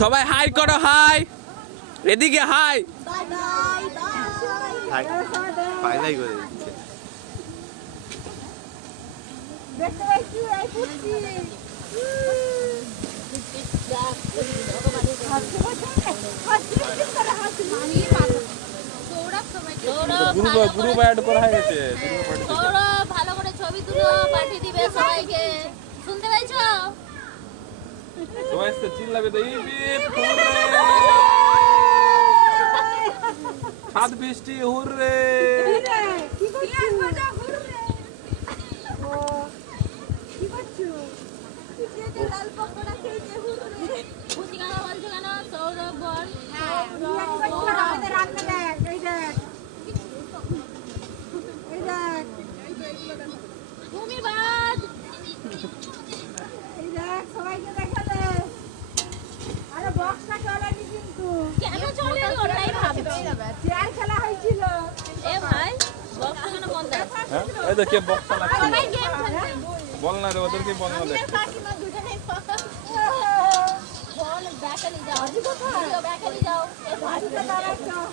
সবাই হাই করো হাই। এদিকে হাই। গ্রুপ গ্রুপ করা হয়েছে Essa চিল্লাবে দাই সাত বৃষ্টি হুররে Gummi bad! হ্যাঁ? এই দেখে বক্তা না বল না রে ওদেরকে বল না ব্যাটারি যাও। ব্যাটারি যাও।